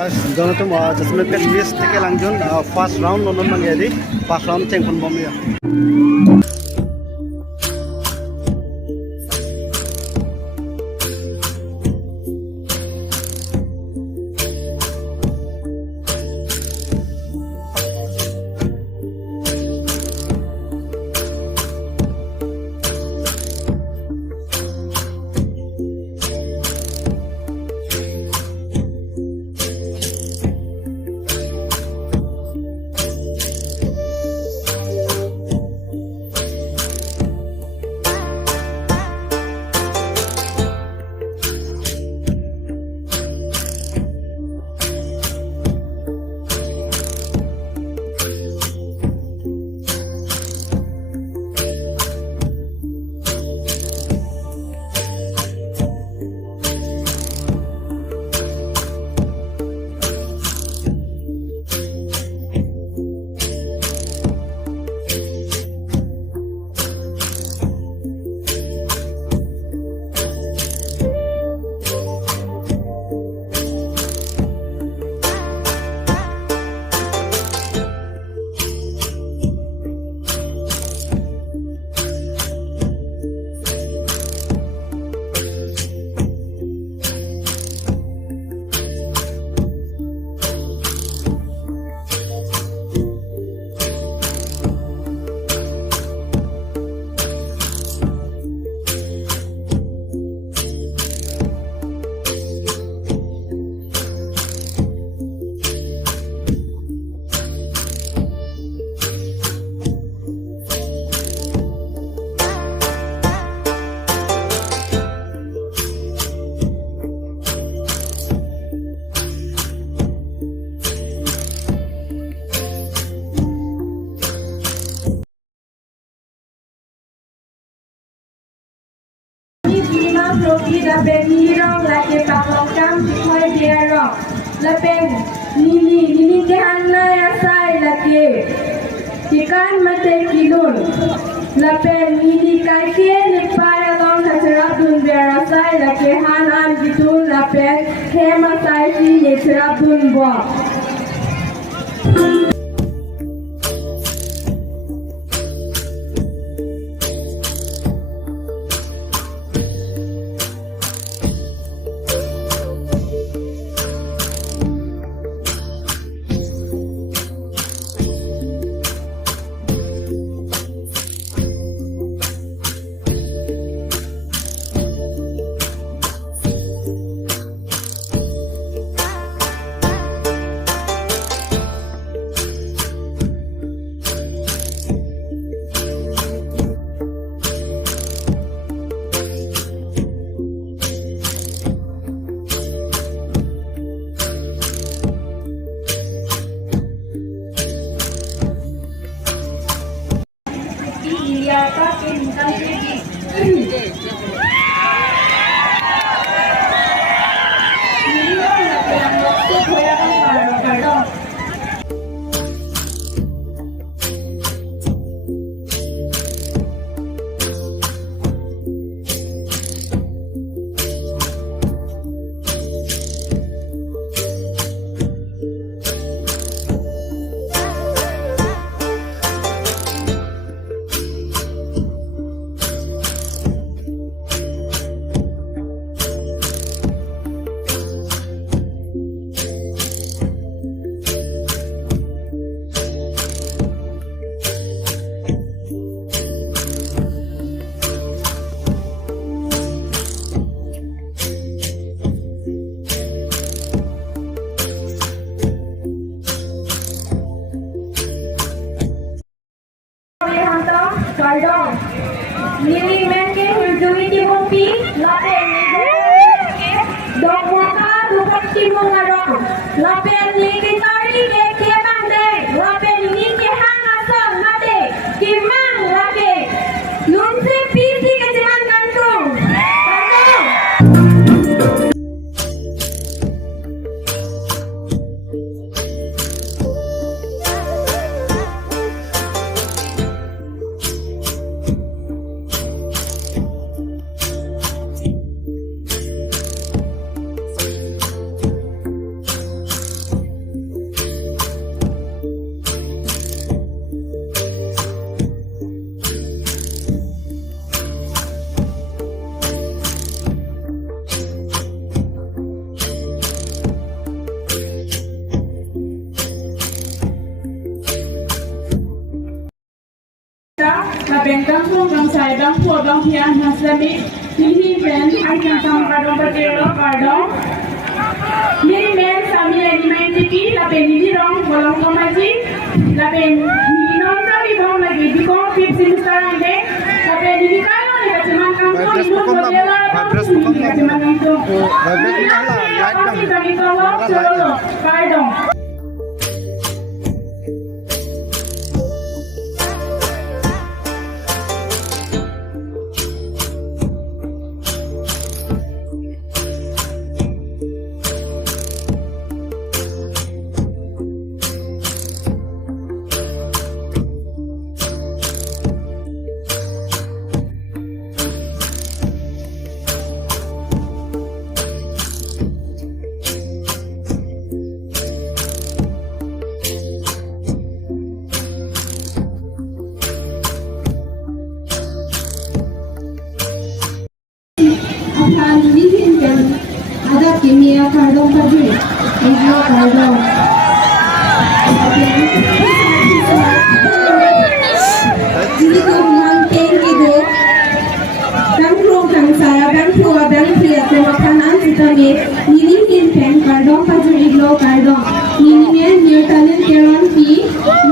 Dono tuh jasme pet list Teke Langjun first round nonon mangyari first round cengkon bom ya.และเป็นนี่ร่องและเก็บปากลองจำที่คอยเดียรองและเป็นนี่ที่หันหน้าใส่และเก็บที่การมาเตกิลุนและเป็นนี่ไก่เคี้ยนปลายลองทัศรับดุนเบียร์ใส่และเก็บหันอันกิตุนและเป็นแค่มาใส่ที่เนชรับดุนบอก Dokmoka bukan timung ngarong, lapen lagi tari lagi bang deh, lapen ini kehang asam mate, kimang lagi, lunsi pisi kejaman kantung, bolong hian haslami ini ben akan kam kadong patero kadong ini men sami lagi main tiki lapen ini rong bolong komaji lapen ini non kami bong lagi di ko pip simstarang de lapen ini kalo ni kaceman kangko ini modela kaceman kangko kadong ada kimia kadong tadi ini kadong ini tuh mangkeng gitu dan kurung kan saya dan tua dan pria makanan kita ini peng kadong tadi iglo kadong ini new talent keran pi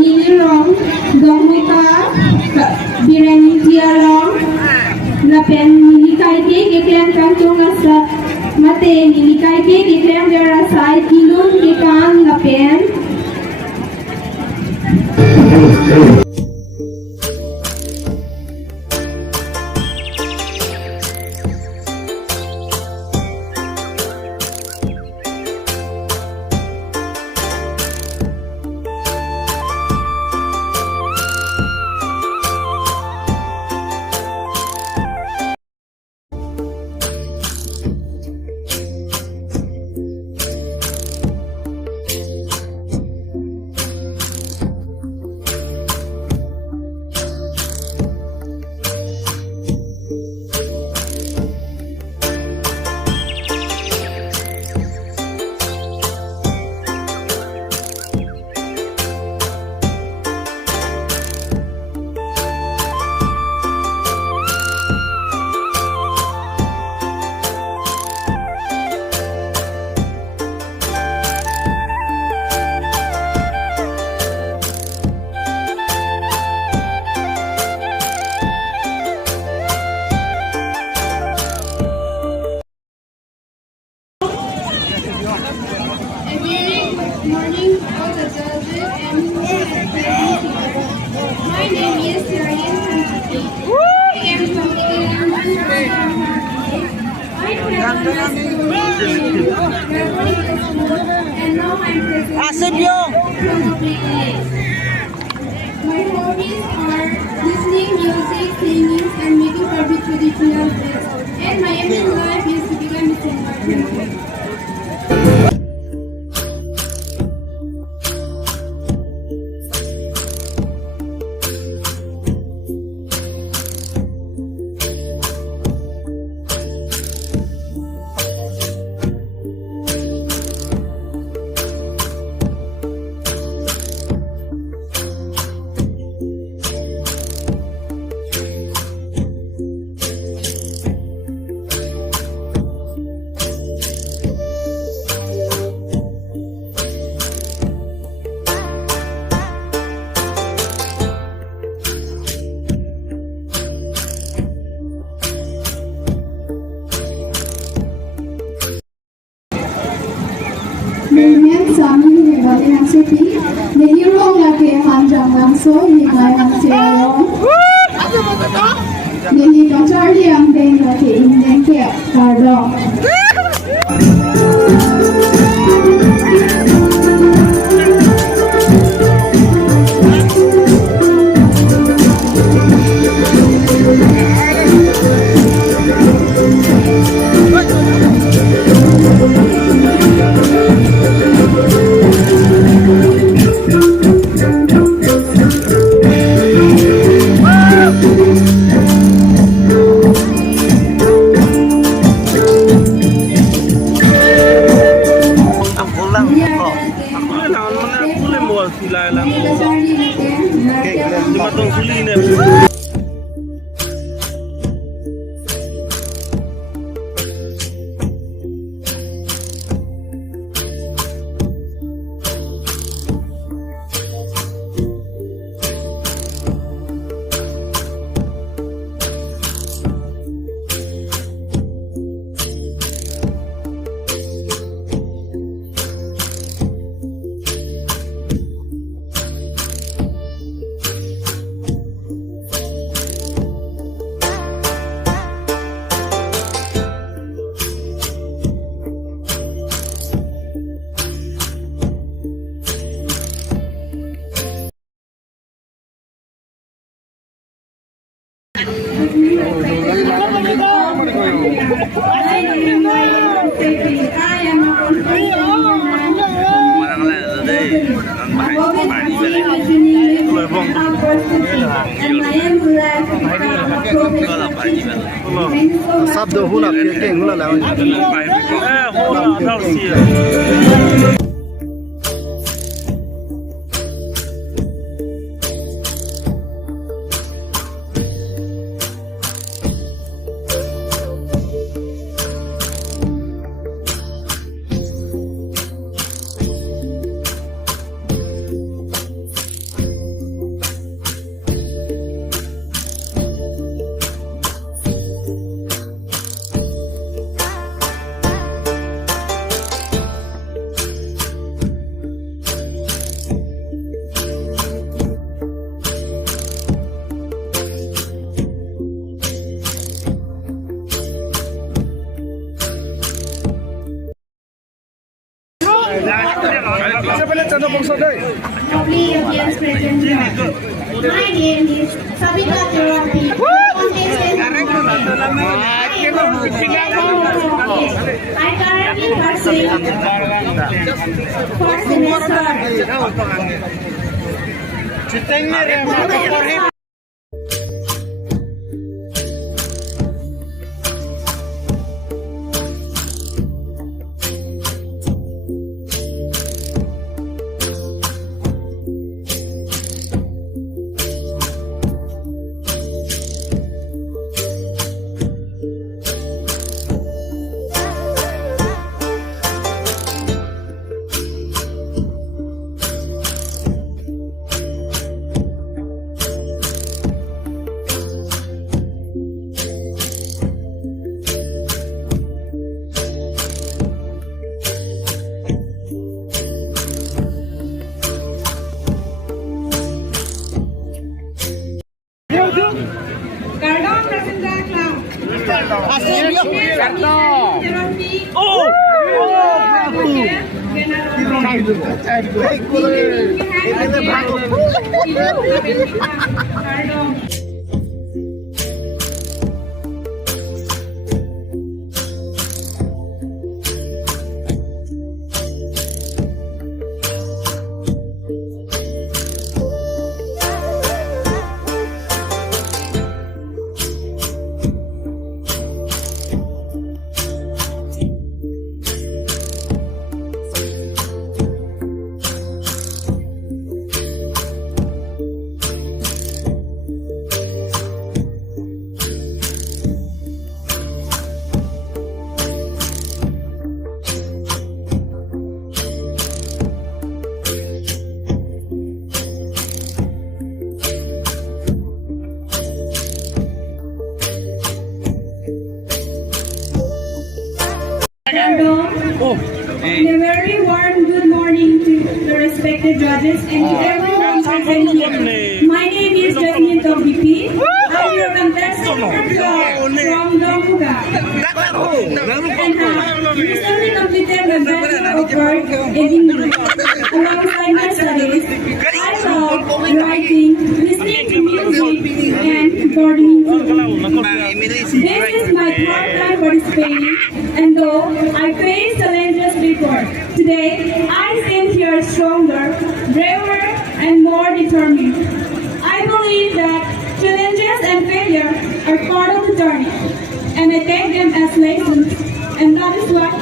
ini rong Dokmoka birani tiarong lapen nilikai ke keklan kangtung asa mate nilikai ke keklan dera sai kilun ke kan lapen morning, all the judges and my name is Ryan. I am from and now I'm presenting. My hobbies are listening music, singing, and making Barbie traditional dress. And my aim in life is to become a singer. The hero laki hanjang NIMSO hingay ang siyong Nili Charlie ang deng laki indeng kaya kardong armed forces, and I am glad to become a professional teacher. Thank you so much. Sắp đồ hula phía kênh hula là Lovely audience present here. My name is Sabita Therapy. Contestant. I currently first semester. And a very warm good morning to the respected judges and to everyone present here. My name is ZKYF. I'm your contestant from Dokmoka and have recently completed the Bachelor of Art in English. Alongside my studies, I love writing, listening to music, and gardening too. This is my third time participating, and though I faced challenges before, today I stand here stronger, braver, and more determined. I believe that challenges and failure are part of the journey, and I take them as lessons, and that is what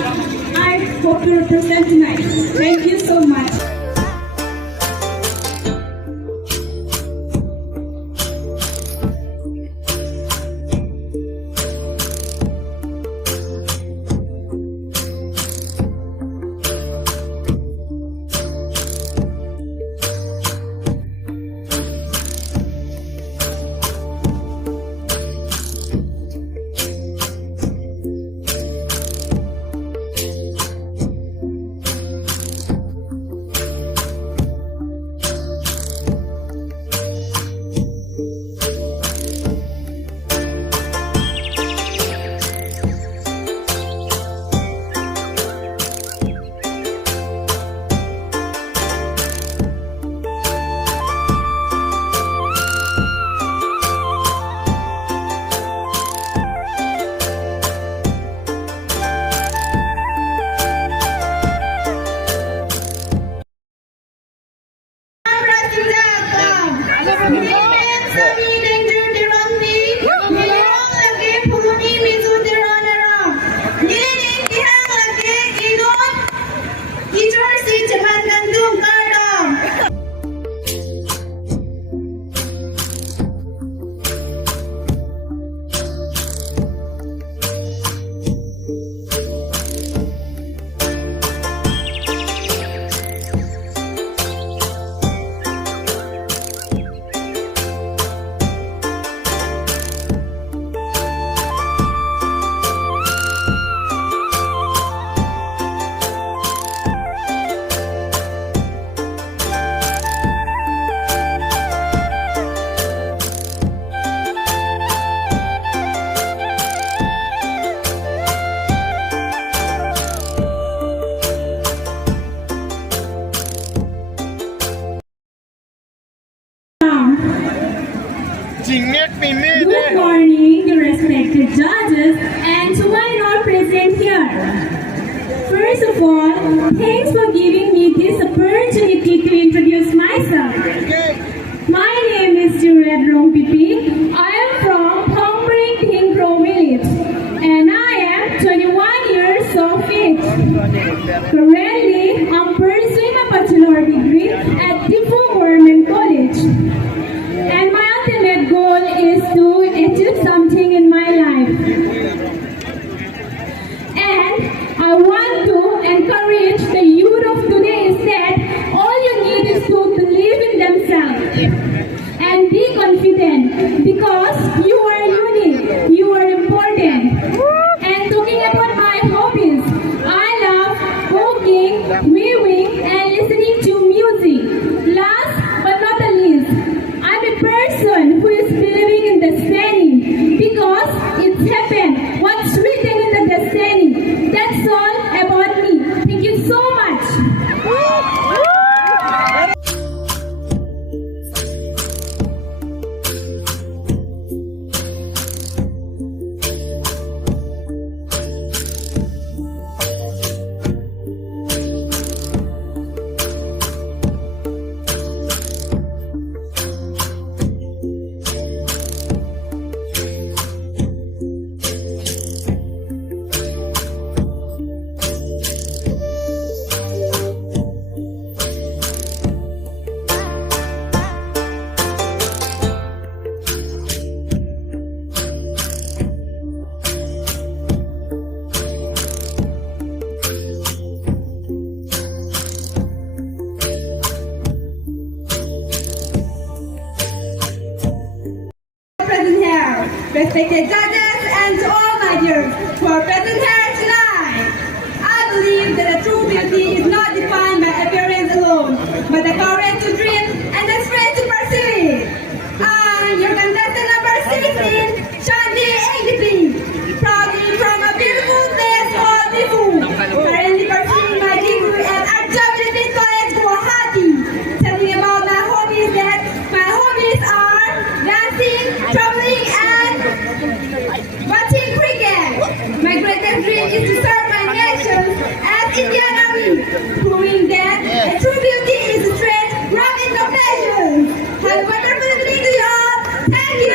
I hope to represent tonight. Thank you so much. Good morning, the respected judges, and to one and all present here. First of all, thanks for giving me this opportunity to introduce myself. My name is Pipi. I am from Hongring Tingro village, and I am 21 years of age. Currently, I'm pursuing a bachelor degree at Difu Government College. And my ultimate goal is to achieve something in my life. And I want to encourage the youth of today is that all you need is to believe in themselves and be confident because you are unique, you are important. And talking about my hobbies, I love cooking, weaving, and listening to music. Last but not the least, I'm a person who is believing in destiny because it's happened. What's written in the destiny? That's all about me. Thank you so much. Respected judges and to all my dears who are present here tonight, I believe that a true beauty is not defined by appearance alone, but the courage to dream and the strength to pursue it. I'm your contestant number 16, Shanti Engiti, proudly from a beautiful place called Difu, currently pursuing my degree at Arjavritin College, Guwahati. Telling about my hobbies that my hobbies are dancing, traveling, and watching cricket. My greatest dream is to serve my nation as Indian Army, proving that a true beauty is a strength wrapped in compassion. Have a wonderful evening to you all. Thank you.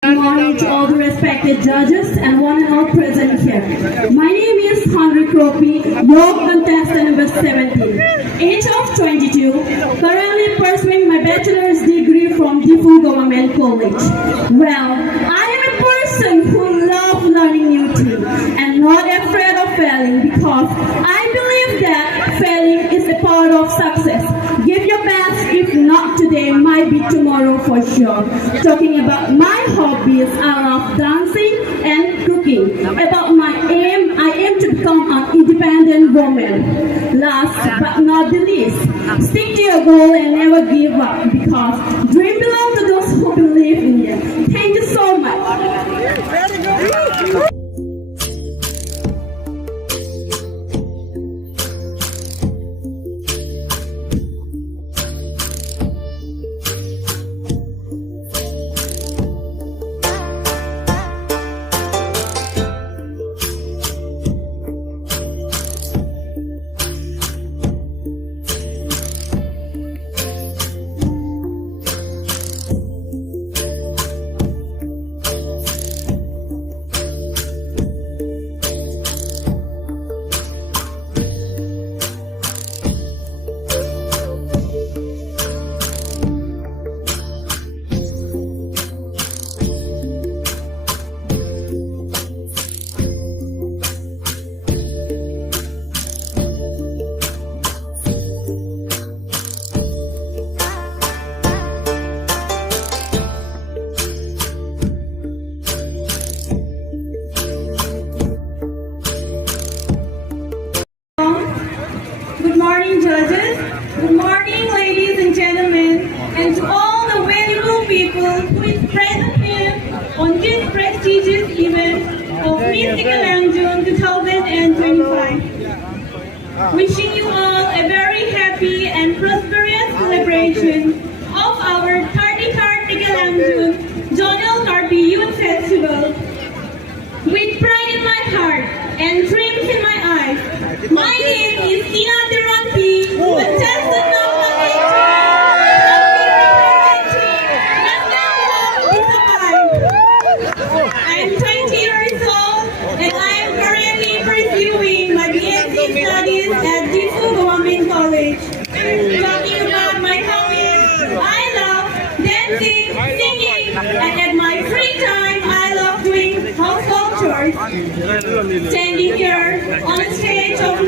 Good morning to all the respected judges and one and all present here. My name is HAVARKARBI, your contestant number 17, age of 22, currently pursuing my bachelor's degree from Difu Government College. Well, I am a person who loves learning new things and not afraid of failing because I believe that failing is a part of success. Give your best, if not today, might be tomorrow for sure. Talking about my hobbies, I love dancing and cooking. About my aim, I aim to become an independent woman. Last but not the least, stick to your goal and never give up because dream belongs to those who believe in it. Thank you so much. Very good. morning, judges. Good morning, ladies and gentlemen, and to all the valuable people who is present here on this prestigious event of Miss Langjun 2025. Wishing you all a very happy and prosperous celebration of our 33rd Teke Langjun Zonal Karbi Youth Festival. With pride in my heart and dreams in my eyes, my name is Tina Duranti, contestant number 18, I am 20 years old and I am currently pursuing my BSc studies at RISO Government College. Talking about my hobbies, I love dancing, singing, and at my free time, I love doing household chores. Standing here on the stage of